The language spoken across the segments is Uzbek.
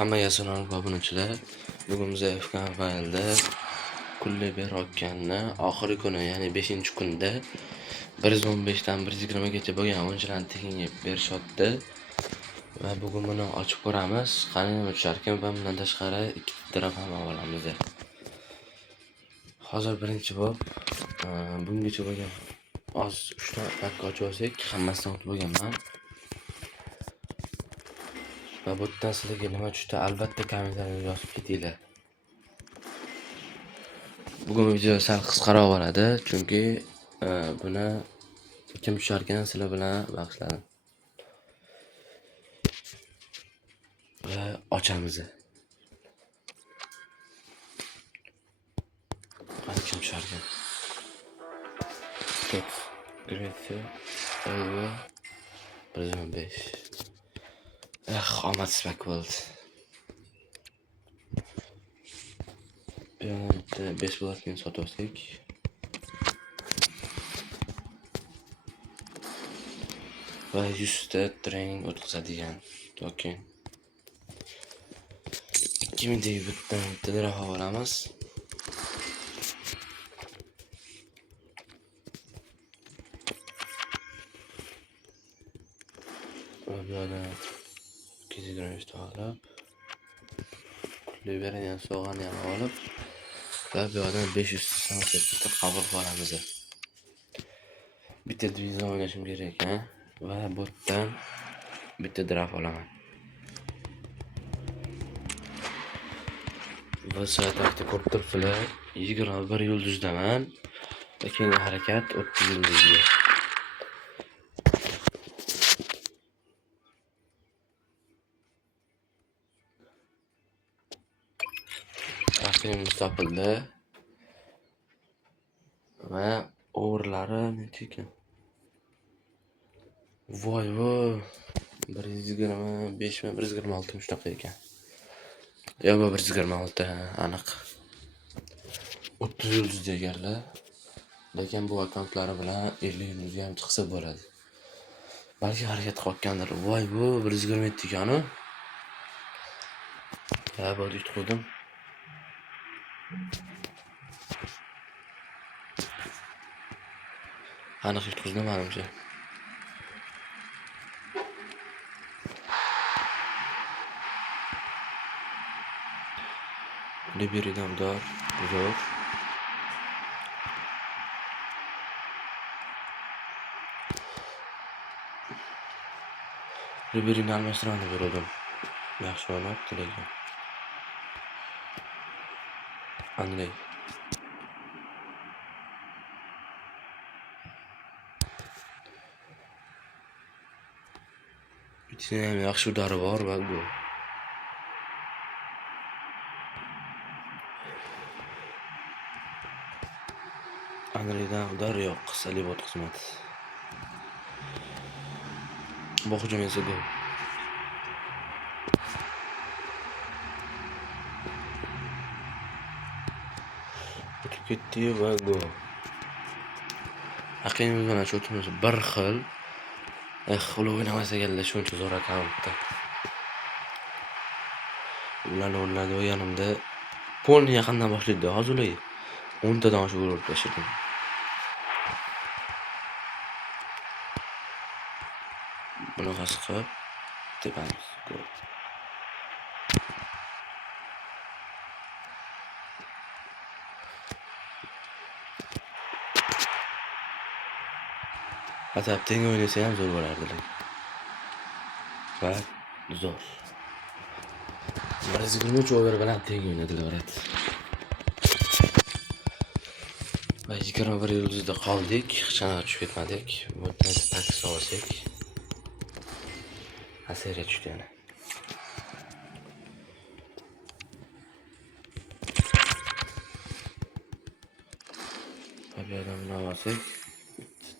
Hammaga assalomu obunachilar. Bugun biz FK Mobile'da kunlik berayotganini oxirgi kuni, ya'ni 5-kunda 115 dan 120 gacha bo'lgan o'yinchilarni tekinga berishyapti. Va bugun buni ochib ko'ramiz. Qani nima tusharkan va bundan tashqari 2 taraf ham olamiz. Hozir birinchi bob bungacha bo'lgan 3 ta pakka ochib olsak, hammasidan o'tib bo'lganman. Va bu yerdan sizlarga nima tushdi, albatta kommentariyada yozib ketinglar. Bugun video sal qisqaroq bo'ladi, chunki buni kim tusharkan sizlar bilan bahsladim. Va ochamiz. Qani kim tusharkan? Tek, Gretsiya, Elva, 115. Omadsiz pak bo'ldi. Bitta 5 bo'lgan sotib olsak. Va 100 ta trening o'tkazadigan token. 2000 deb bitta raho olamiz. Va bu yerda 200 gram olib, liberanian so'g'ani ham olib, va bu yerdan 500 santimetr qabul qilamiz. Bitta divizion o'ynashim kerak, va bu yerdan bitta draf olaman. Va saytda ko'rib turibsizlar, 21 yulduzdaman. Va keyingi harakat 30 yulduzga. Taxminimiz topildi. Va o'g'irlari necha ekan? Voy, 125 mi, 126 shunaqa ekan. Yo, 126 aniq. 30 yulduz deganlar. Lekin bu akkauntlari bilan 50 yulduzga ham chiqsa bo'ladi. Balki harakat qilgandir. Voy, 127 ekan-ku. Ha, bo'ldi, yutqizdim. Aniq yutqizdim menimcha. Liberidan zo'r. Liberini almashtirani berdim. Yaxshi o'ynabdi lekin. Andrey. Bitta ham yaxshi udari bor va bu. Andreydan udar yo'q, salibot xizmat. Bu hujum esa gol. O'tib ketdi va gol. Aqlimiz bilan shotimiz bir xil. Ular o'ynamasa ekanlar shuncha zo'r akkauntda. Ularni o'ynadi va yonimda polni yaqindan boshlaydi. Hozir ular 10 tadan oshib urib tashladim. Buni qasqab tepamiz. Gol. Atab tengi o'ynasa ham zo'r bo'lardilar. Va zo'r. 123 over bilan tengi o'ynadilar. Va 21 yulduzda qoldik, hech qanaqa tushib ketmadik. Bu yerdan taksi olsak. Aseriya tushdi yana. Va bu yerdan buni olsak,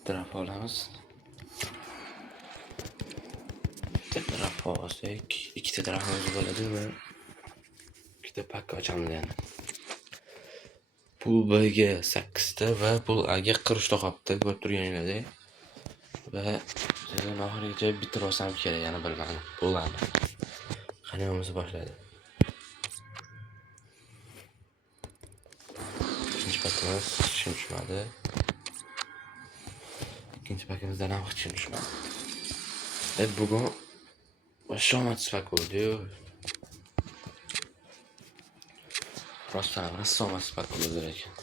taraf olamiz. Taraf olsak, 2 ta tarafimiz bo'ladi va 2 ta pakka ochamiz yana. Pul B'ga 8 ta va pul A'ga 40 ta qolibdi, ko'rib turganingizdek. Va sizdan oxirigacha bitirib olsam kerak, yana bilmadim. Pullarni. Qaniyamiz boshladi. pakimiz hech kim tushmadi. Ikkinchi pakimizdan ham hech kim tushmadi. Bugun boshqa omadsiz pak bo'ldi-yu. Rostdan ham rosa omadsiz pak bo'ldi ekan.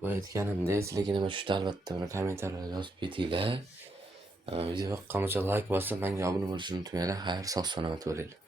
Bu aytganimda sizlarga nima tushdi albatta uni kommentariyada yozib ketinglar. Video yoqqanicha like bosib, menga obuna bo'lishni unutmanglar. Xayr, sog' salomat bo'linglar.